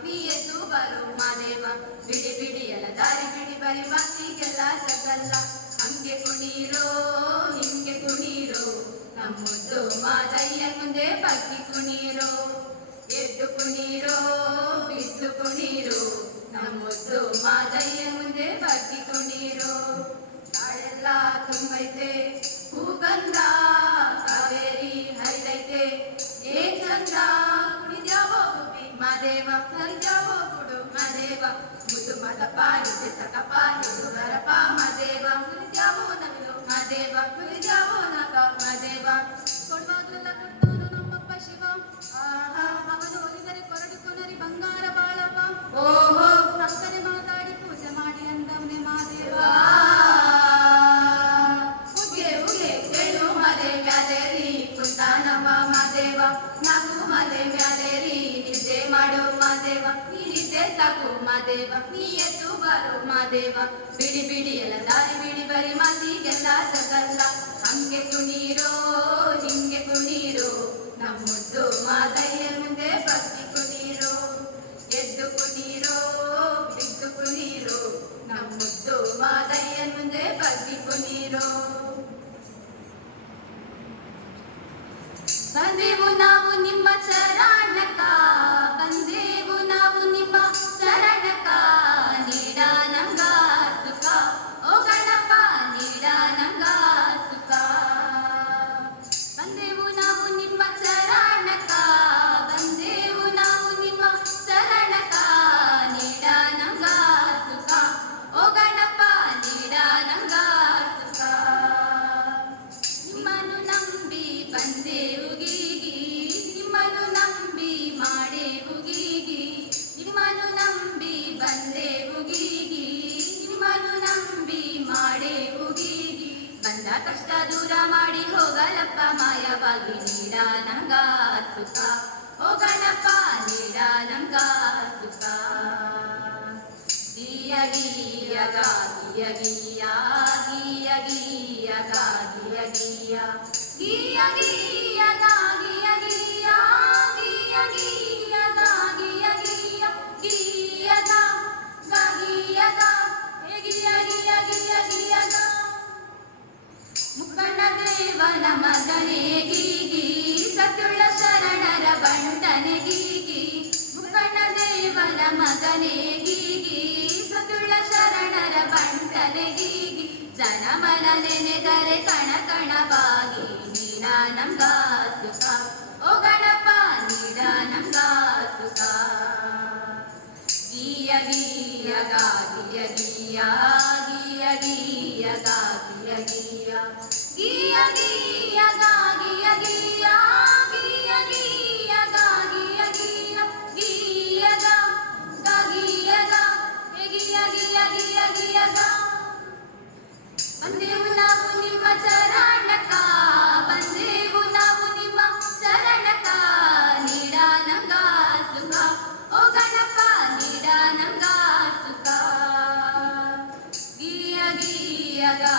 ನೀ ಎದ್ದು ಬರು ಮಾದೇವ ಬಿಡಿ ಬಿಡಿಯಲ್ಲ ದಾರಿ ಬಿಡಿ ಬರಿ ಮಾತಿಗೆಲ್ಲ ಜಗಲ್ಲ ಹಂಗೆ ಕುಣೀರೋ ಹಿಂಗೆ ಕುಣೀರೋ ನಮ್ಮುದ್ದು ಮಾದಯ್ಯ ಮುಂದೆ ಬಗ್ಗಿ ಕುಣೀರೋ ಎದ್ದು ಕುಣೀರೋ ಬಿದ್ದು ಕುಣೀರೋ ನಮ್ಮುದ್ದು ಮಾದಯ್ಯ ಮುಂದೆ ಬಗ್ಗಿ ಕುಣೀರೋ ನಾಳೆಲ್ಲ ತುಂಬೈತೆ ಹೂಗಂಧ ಕಾವೇರಿ ಹರಿದೈತೆ ಏ ಚಂದ ಕುಣಿದ್ಯಾವೋ ಗುಬ್ಬಿ ಮಾದೇವ ಹರಿದ್ಯಾವೋ ಗುಡು ಮಾದೇವ ಮುದ್ದು ಮದಪ್ಪ ನಿಜ ಸಕಪ್ಪ ಎದುರಪ್ಪ ಮಾದೇವ ಕುಣಿದ್ಯಾವೋ ನವಿಲು ಮಾದೇವ ಕುಣಿದ್ಯಾವೋ ನಕ ಮಾದೇವ ಕೊಡುವಾಗಲೆಲ್ಲ ಕೊಡ್ತಾನು ನಮ್ಮಪ್ಪ ಶಿವ ಆಹಾ ಅವನು ಒಲಿದರೆ ಕೊರಡು ಕೊನರಿ ಬಂಗಾರ ಬಾಳಪ್ಪ ಓಹೋ ಭಕ್ತನೆ ಮಾತಾಡಿ ಪೂಜೆ ಮಾಡಿ ಅಂದವನೇ ಮಾದೇವ ಉಗೆ ಉಗೆ ಕೇಳು ಮಲೆ ಮ್ಯಾಲೇರಿ ಕುಂತಾನಮ್ಮ ಮಾದೇವ ನಾವು ಮಲೆ ಮ್ಯಾಲೇರಿ ನಿದ್ದೆ ಮಾಡು ಮಾದೇವ ನೀ ನಿದ್ದೆ ಸಾಕು ಮಾದೇವ ನೀ ಎದ್ದು ಬರು ಮಾದೇವ ಬಿಡಿ ಬಿಡಿ ಎಲ್ಲ ದಾರಿ ಬಿಡಿ ಬರಿ ಮಾತಿಗೆಲ್ಲ ಜಗಲ್ಲ ಹಂಗೆ ಕುಣೀರೋ ಹಿಂಗೆ ಕುಣೀರೋ ನಮ್ಮುದ್ದು ಮಾದಯ್ಯ ಮುಂದೆ ಬಗ್ಗಿ ಕುಣೀರೋ ಎದ್ದು ಕುಣೀರೋ ಬಿದ್ದು ಕುಣೀರೋ ನಮ್ಮುದ್ದು ಮಾದಯ್ಯ ಮುಂದೆ ಬಗ್ಗಿ ಕುಣೀರೋ ಬಂದೆವು ನಾವು ನಿಮ್ಮ ಚರಣಕ ಬಂದೆವು ನಾವು ನಿಮ್ಮ ಚರಣಕ ನೀಡ ನಮ್ಗ ಸುಖ ಓ ಗಣಪ ನೀಡ ನಮ್ಗ ಸುಖ ಬಂದೆವು ನಾವು ನಿಮ್ಮ ಚರಣಕ ಬಂದೆವು ನಾವು ನಿಮ್ಮ ಚರಣಕ ನೀಡ ನಮ್ಗ ಸುಖ ಓ ಗಣಪ ನೀಡ ನಮ್ಗ ಸುಖ ನಿಮ್ಮನ್ನು ನಂಬಿ ಬಂದೆವು ಗೀಗಿ ನಿಮ್ಮನ್ನು ನಂಬಿ ಮಾಡೇವು ಗೀಗಿ ನಿಮ್ಮನ್ನು ನಂಬಿ ಬಂದೆವು ಗೀಗಿ ನಿಮ್ಮನ್ನು ನಂಬಿ ಮಾಡೇವು ಗೀಗಿ ಬಂದ ಕಷ್ಟ ದೂರ ಮಾಡಿ ಹೋಗಲಪ್ಪ ಮಾಯವಾಗಿ ನೀಡ ನಂಗ ಸುಖ ಓ ಗಣಪ ನೀಡ ನಂಗ ಸುಖ ಗೀಯ ಗೀಯ ಗಾ ಗೀಯ ಗೀಯ ಗೀಯ ಗೀಯ ಗಾ ಗೀಯ ಗೀಯ ಗೀಯ ಗೀಯ ಗಾ ಗೀಯ ಗೀಯ ಗೀಯ ಗೀಯ ಗಾ ಗೀಯ ಗೀಯ ಗೀಯ ಗಾ ಗಾ ಗೀಯ ಗಾ ಹೇ ಗೀಯ ಗೀಯ ಗೀಯ ಗೀಯ ಗಾ ಮುಕ್ಕಣ್ಣ ದೇವನ ಮಗನೇ ಗೀಗಿ ಸತ್ಯುಳ್ಳ ಶರಣರ ಬಂಟನೆ ಗೀಗಿ ಮುಕ್ಕಣ್ಣ ದೇವನ ಮಗನೇ ಗೀಗಿ ಸತ್ಯುಳ್ಳ ಶರಣರ ಬಂಟನೆ ಗೀಗಿ ಜನಮನ ನೆನೆದರೆ ಕಣ ಕಣವಾಗಿ ನೀಡ ನಮ್ಗ ಸುಖ ಓ ಗಣಪ ನೀಡ ನಮ್ಗ ಸುಖ ಗೀಯ ಗೀಯ ಗಾ ಗೀಯ ಗೀಯ ಗೀಯ ಗೀಯ ಗಾ ಗೀಯ ಗೀಯ ಗೀಯ ಗೀಯ ಗಾ ಗೀಯ ಗೀಯ ಗೀಯ ಗೀಯ ಗಾ ಗೀಯ ಗೀಯ ಗೀಯ ಗಾ ಗಾ ಗೀಯ ಗಾ ಹೇ ಗೀಯ ಗೀಯ ಗೀಯ ಗೀಯ ಗಾ ಬಂದೆವು ನಾವು ನಿಮ್ಮ ಚರಣಕ ಬಂದೆವು ನಾವು ನಿಮ್ಮ ಚರಣಕ ನೀಡ ನಮ್ಗ ಸುಖ ಓ ಗಣಪ ನೀಡ ನಮ್ಗ ಸುಖ ಗೀಯ ಗೀಯ ಗಾ